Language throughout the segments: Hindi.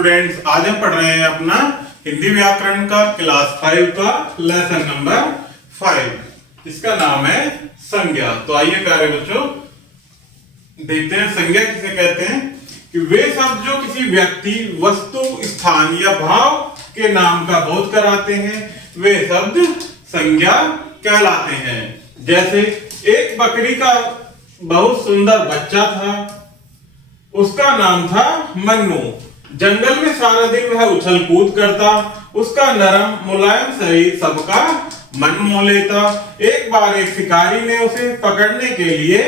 स्टूडेंट्स, आज हम पढ़ रहे हैं अपना हिंदी व्याकरण का क्लास 5 का लेसन नंबर 5। इसका नाम है संज्ञा। तो आइए प्यारे बच्चों देखते हैं संज्ञा किसे कहते हैं। कि वे शब्द जो किसी व्यक्ति, वस्तु, स्थान या भाव के नाम का बोध कराते हैं वे शब्द संज्ञा कहलाते हैं। जैसे एक बकरी का बहुत सुंदर बच्चा था, उसका नाम था मन्नू। जंगल में सारा दिन वह उछल कूद करता, उसका नरम मुलायम शरीर सबका मन मोह लेता। एक बार एक शिकारी ने उसे पकड़ने के लिए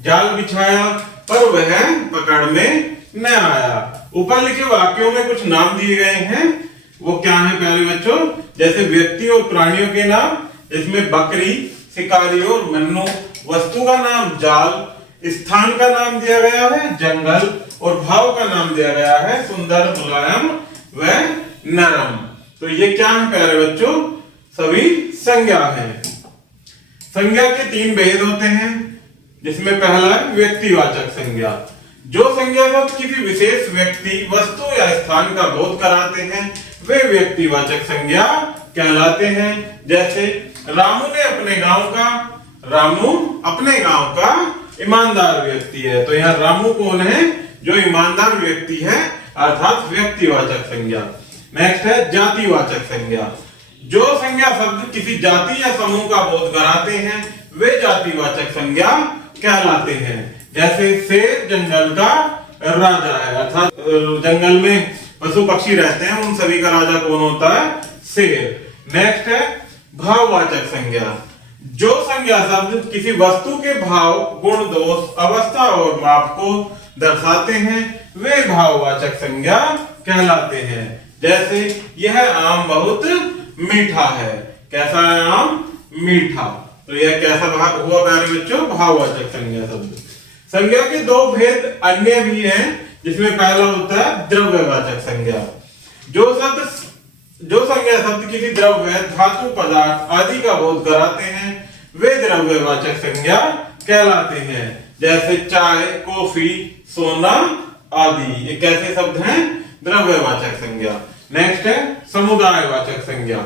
जाल बिछाया, पर वह पकड़ में न आया। ऊपर लिखे वाक्यों में कुछ नाम दिए गए हैं, वो क्या है प्यारे बच्चों? जैसे व्यक्ति और प्राणियों के नाम, इसमें बकरी, शिकारी और मन्नू। वस्तु का नाम जाल, स्थान का नाम दिया गया है जंगल और भाव का नाम दिया गया है सुंदर, मुलायम व नरम। तो ये क्या है प्यारे बच्चों? सभी संज्ञा है। संज्ञा के 3 भेद होते हैं, जिसमें पहला है व्यक्तिवाचक संज्ञा। जो संज्ञा शब्द किसी विशेष व्यक्ति, वस्तु या स्थान का बोध कराते हैं वे व्यक्तिवाचक संज्ञा कहलाते हैं। जैसे रामू अपने गांव का ईमानदार व्यक्ति है। तो यहाँ रामू कौन है? जो ईमानदार व्यक्ति है, अर्थात व्यक्तिवाचक संज्ञा। नेक्स्ट है जातिवाचक संज्ञा। जो संज्ञा शब्द किसी जाति या समूह का बोध कराते हैं वे जातिवाचक संज्ञा कहलाते हैं। जैसे शेर जंगल का राजा है, अर्थात जंगल में पशु पक्षी रहते हैं, उन सभी का राजा कौन होता है? शेर। नेक्स्ट है भाववाचक संज्ञा। जो संज्ञा शब्द किसी वस्तु के भाव, गुण, दोष, अवस्था और माप को दर्शाते हैं वे भाववाचक संज्ञा कहलाते हैं। जैसे यह आम बहुत मीठा है। कैसा है आम? मीठा। तो यह कैसा हुआ प्यारे बच्चों? भाववाचक संज्ञा शब्द। संज्ञा के 2 भेद अन्य भी हैं, जिसमें पहला होता है द्रव्यवाचक संज्ञा। जो संज्ञा शब्द किसी द्रव्य, धातु, पदार्थ आदि का बोध कराते हैं वे द्रव्यवाचक संज्ञा कहलाते हैं। जैसे चाय, कॉफी, सोना आदि, ये कैसे शब्द हैं? द्रव्यवाचक संज्ञा। नेक्स्ट है समुदायवाचक संज्ञा।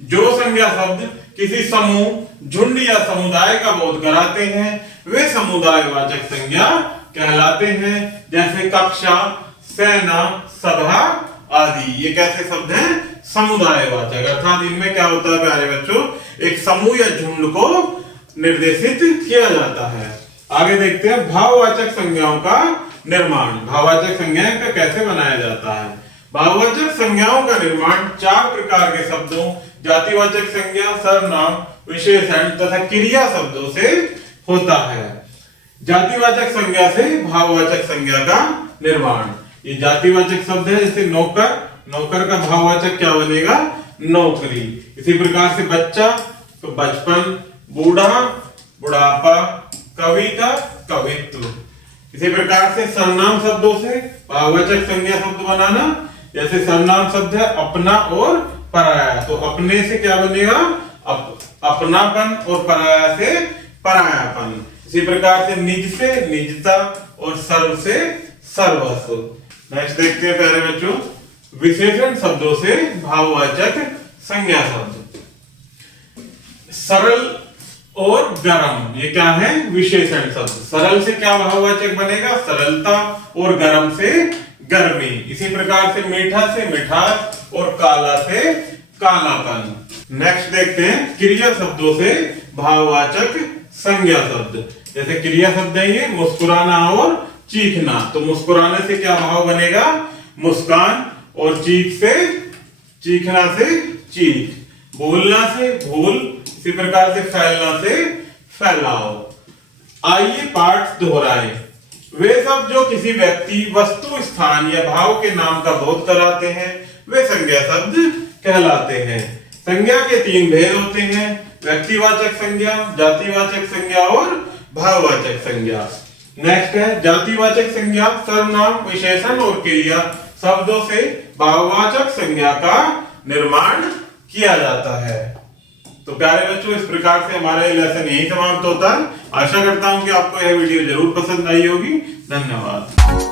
जो संज्ञा शब्द किसी समूह, झुंड या समुदाय का बोध कराते हैं वे समुदायवाचक संज्ञा कहलाते हैं। जैसे कक्षा, सेना, सभा आदि, ये कैसे शब्द हैं? समुदायवाचक। अर्थात इनमें क्या होता है प्यारे बच्चों? एक समूह या झुंड को निर्देशित किया जाता है। आगे देखते हैं भाववाचक संज्ञाओं का निर्माण। भाववाचक संज्ञाएं का कैसे बनाया जाता है? भाववाचक संज्ञाओं का निर्माण 4 प्रकार के शब्दों, जातिवाचक संज्ञा, सर्वनाम, विशेषण तथा क्रिया शब्दों से होता है। जातिवाचक संज्ञा से भाववाचक संज्ञा का निर्माण। ये जातिवाचक शब्द है, जैसे नौकर, नौकर का भाववाचक क्या बनेगा? नौकरी। इसी प्रकार से बच्चा तो बचपन, बूढ़ा बुढ़ापा, कविता कवित्व। इसी प्रकार से सर्वनाम शब्दों से भाववाचक संज्ञा शब्द बनाना। जैसे सर्वनाम शब्द है अपना और पराया, तो अपने से क्या बनेगा? अपनापन और पराया से परायापन। इसी प्रकार से निज से निजता और सर्व से सर्वस्व। नेक्स्ट देखते हैं प्यारे बच्चों विशेषण शब्दों से भाववाचक संज्ञा शब्द। सरल और गरम, ये क्या है? विशेषण शब्द। सरल से क्या भाववाचक बनेगा? सरलता, और गरम से गर्मी। इसी प्रकार से मीठा से मिठास और काला से कालापन। नेक्स्ट देखते हैं क्रिया शब्दों से भाववाचक संज्ञा शब्द। जैसे क्रिया शब्द है ये मुस्कुराना और चीखना। तो मुस्कुराने से क्या भाव बनेगा? मुस्कान, और चीखना से चीख, भूलना से भूल, इसी प्रकार से फैलना से फैलाव। आइए पाठ दोहराएं। वे शब्द जो किसी व्यक्ति, वस्तु, स्थान या भाव के नाम का बोध कराते हैं वे संज्ञा शब्द कहलाते हैं। संज्ञा के 3 भेद होते हैं, व्यक्तिवाचक संज्ञा, जातिवाचक संज्ञा और भाववाचक संज्ञा। नेक्स्ट है जातिवाचक संज्ञा। सर्वनाम, विशेषण और क्रिया शब्दों से भाववाचक संज्ञा का निर्माण किया जाता है। तो प्यारे बच्चों इस प्रकार से हमारा लेसन यही समाप्त होता है। आशा करता हूं कि आपको यह वीडियो जरूर पसंद आई होगी। धन्यवाद।